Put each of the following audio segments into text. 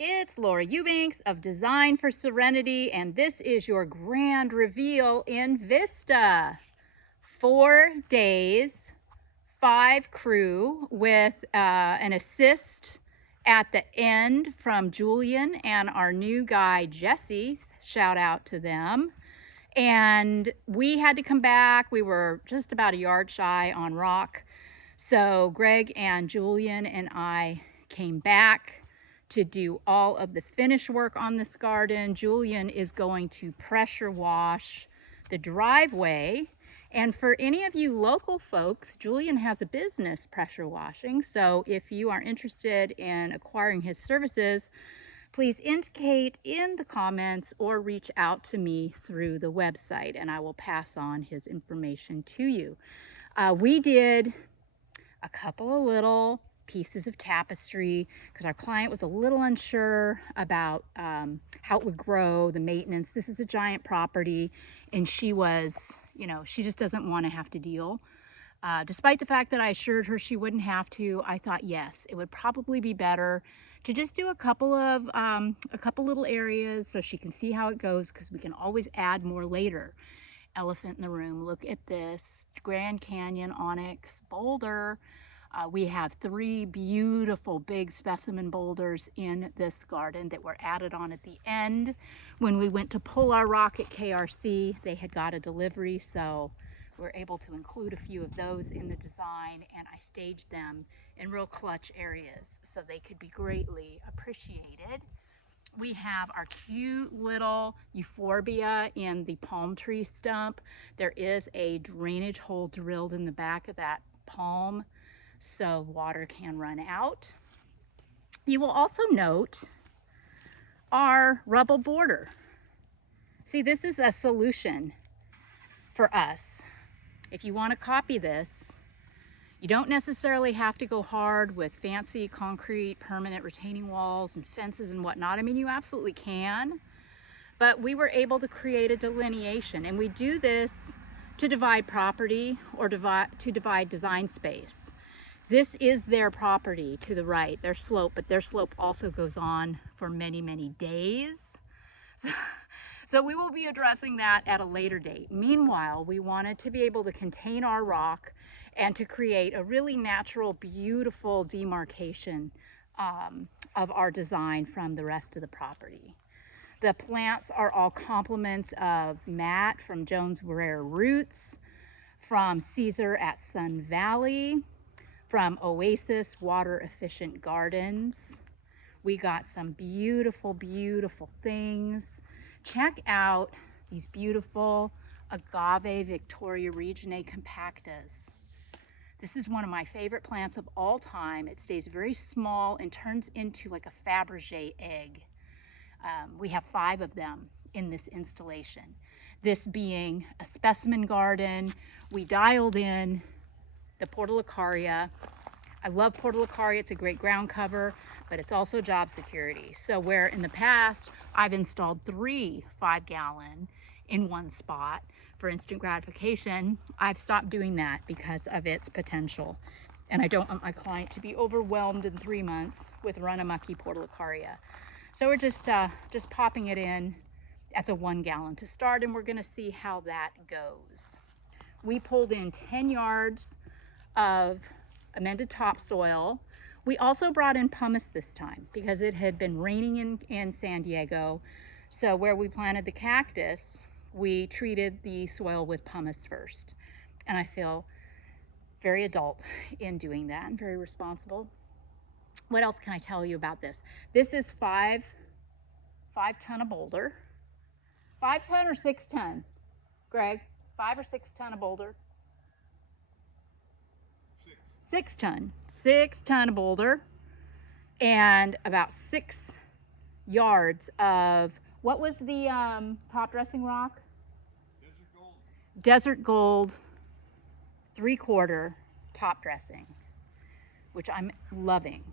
It's Laura Eubanks of Design for Serenity, and this is your grand reveal in Vista. 4 days, 5 crew with an assist at the end from Julian and our new guy, Jesse. Shout out to them. And we had to come back. We were just about a yard shy on rock. So Greg and Julian and I came back to do all of the finish work on this garden. Julian is going to pressure wash the driveway. And for any of you local folks, Julian has a business pressure washing. So if you are interested in acquiring his services, please indicate in the comments or reach out to me through the website and I will pass on his information to you. We did a couple of little pieces of tapestry because our client was a little unsure about how it would grow, the maintenance. This is a giant property and she was, she just doesn't want to have to deal. Despite the fact that I assured her she wouldn't have to, I thought yes, it would probably be better to just do a couple little areas so she can see how it goes, because we can always add more later. Elephant in the room, look at this Grand Canyon onyx boulder. We have 3 beautiful big specimen boulders in this garden that were added on at the end. When we went to pull our rock at KRC, they had got a delivery, so we're able to include a few of those in the design, and I staged them in real clutch areas so they could be greatly appreciated. We have our cute little euphorbia in the palm tree stump. There is a drainage hole drilled in the back of that palm so water can run out. You will also note our rubble border. See, this is a solution for us. If you want to copy this, you don't necessarily have to go hard with fancy concrete permanent retaining walls and fences and whatnot. I mean, you absolutely can, but we were able to create a delineation, and we do this to divide property or to divide design space. This is their property to the right, their slope, but their slope also goes on for many, many days. So we will be addressing that at a later date. Meanwhile, we wanted to be able to contain our rock and to create a really natural, beautiful demarcation of our design from the rest of the property. The plants are all complements of Matt from Jones Rare Roots, from Caesar at Sun Valley, from Oasis Water Efficient Gardens. We got some beautiful, beautiful things. Check out these beautiful agave Victoria Reginae compactas. This is one of my favorite plants of all time. It stays very small and turns into like a Fabergé egg. We have 5 of them in this installation. This being a specimen garden, we dialed in the portulacaria. I love portulacaria, it's a great ground cover, but it's also job security. So where in the past I've installed 3 5-gallon in one spot for instant gratification, I've stopped doing that because of its potential. And I don't want my client to be overwhelmed in 3 months with run-a-mucky portulacaria. So we're just popping it in as a 1-gallon to start, and we're gonna see how that goes. We pulled in 10 yards of amended topsoil. We also brought in pumice this time because it had been raining in San Diego. So where we planted the cactus, we treated the soil with pumice first. And I feel very adult in doing that and very responsible. What else can I tell you about this? This is 5 ton a boulder. 5 ton or 6 ton? Greg, 5 or 6 ton a boulder? 6 ton. 6 ton a boulder, and about 6 yards of, what was the top dressing rock? Desert Gold 3/4 top dressing, which I'm loving.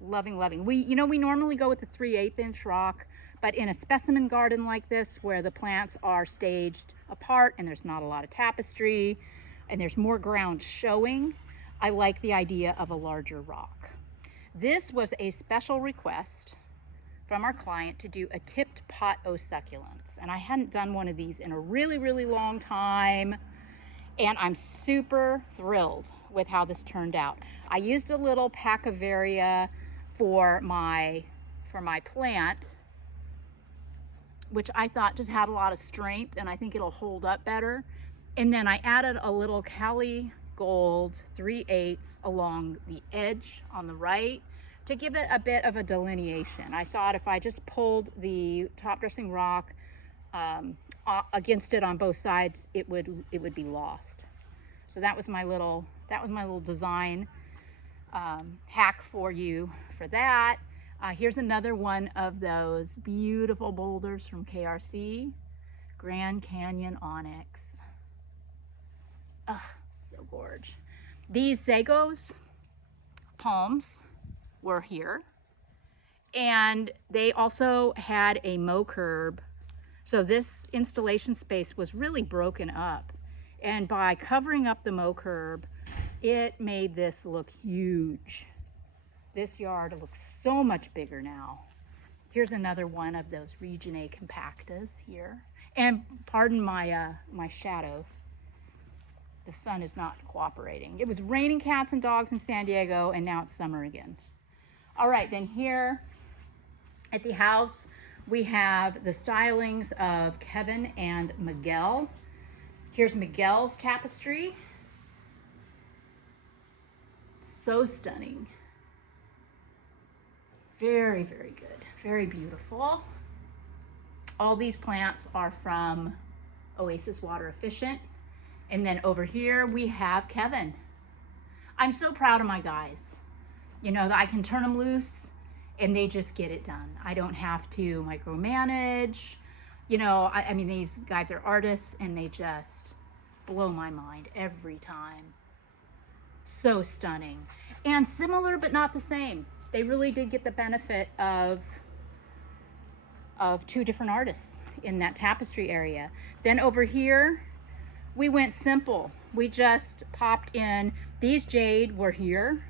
Loving. We normally go with the 3/8 inch rock, but in a specimen garden like this where the plants are staged apart and there's not a lot of tapestry and there's more ground showing, I like the idea of a larger rock. This was a special request from our client to do a tipped pot o succulents. And I hadn't done one of these in a really, really long time. And I'm super thrilled with how this turned out. I used a little Packavaria for my plant, which I thought just had a lot of strength, and I think it'll hold up better. And then I added a little Cali Gold 3/8 along the edge on the right to give it a bit of a delineation. I thought if I just pulled the top dressing rock against it on both sides, it would be lost. So that was my little design hack for you for that. Here's another one of those beautiful boulders from KRC, Grand Canyon Onyx. Ugh, so gorge. These Zagos palms were here, and they also had a mow curb. So this installation space was really broken up, and by covering up the mow curb, it made this look huge. This yard looks so much bigger now. Here's another one of those Regionae compactas here. And pardon my my shadow. The sun is not cooperating. It was raining cats and dogs in San Diego, and now it's summer again. All right, then here at the house, we have the stylings of Kevin and Miguel. Here's Miguel's tapestry. So stunning. Very, very good. Very beautiful. All these plants are from Oasis Water Efficient. And then over here we have Kevin. I'm so proud of my guys. You know, I can turn them loose and they just get it done. I don't have to micromanage. You know, I mean, these guys are artists and they just blow my mind every time. So stunning. And similar but not the same. They really did get the benefit of two different artists in that tapestry area. Then over here, we went simple. We just popped in, these jade were here,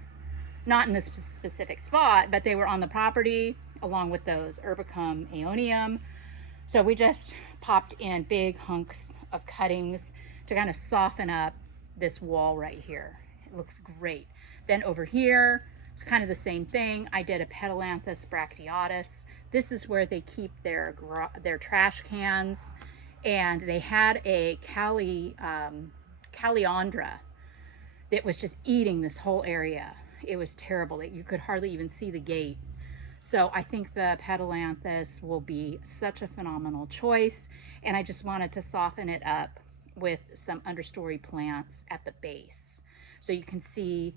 not in this specific spot, but they were on the property along with those Urbicum aeonium. So we just popped in big hunks of cuttings to kind of soften up this wall right here. It looks great. Then over here, it's kind of the same thing. I did a Petalanthus bracteatus. This is where they keep their trash cans, and they had a Caliandra that was just eating this whole area. It was terrible. You could hardly even see the gate. So I think the Petalanthus will be such a phenomenal choice, and I just wanted to soften it up with some understory plants at the base. So you can see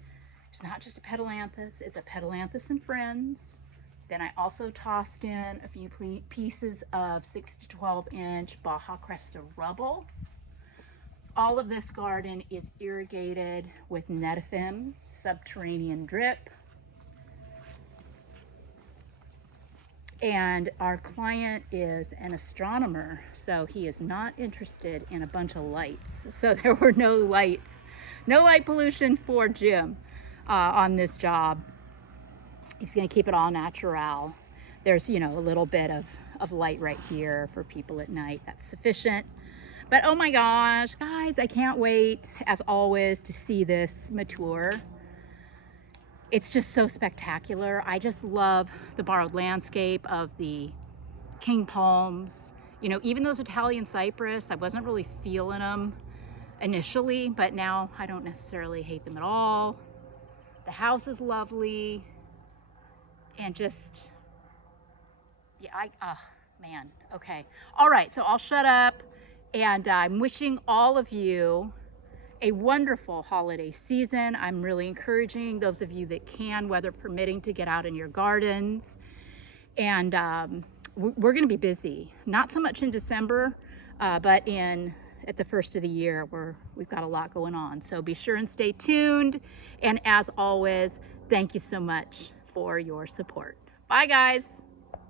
it's not just a Petalanthus, it's a Petalanthus and Friends. Then I also tossed in a few pieces of 6 to 12 inch Baja Cresta rubble. All of this garden is irrigated with Netafim subterranean drip. And our client is an astronomer, so he is not interested in a bunch of lights. So there were no lights, no light pollution for Jim on this job. He's going to keep it all natural. There's, you know, a little bit of light right here for people at night. That's sufficient. But oh my gosh, guys, I can't wait, as always, to see this mature. It's just so spectacular. I just love the borrowed landscape of the king palms. You know, even those Italian cypress, I wasn't really feeling them initially, but now I don't necessarily hate them at all. The house is lovely. And just, yeah, man, okay. All right, so I'll shut up, and I'm wishing all of you a wonderful holiday season. I'm really encouraging those of you that can, weather permitting, to get out in your gardens. And we're gonna be busy, not so much in December, but at the first of the year, we've got a lot going on. So be sure and stay tuned. And as always, thank you so much for your support. Bye, guys.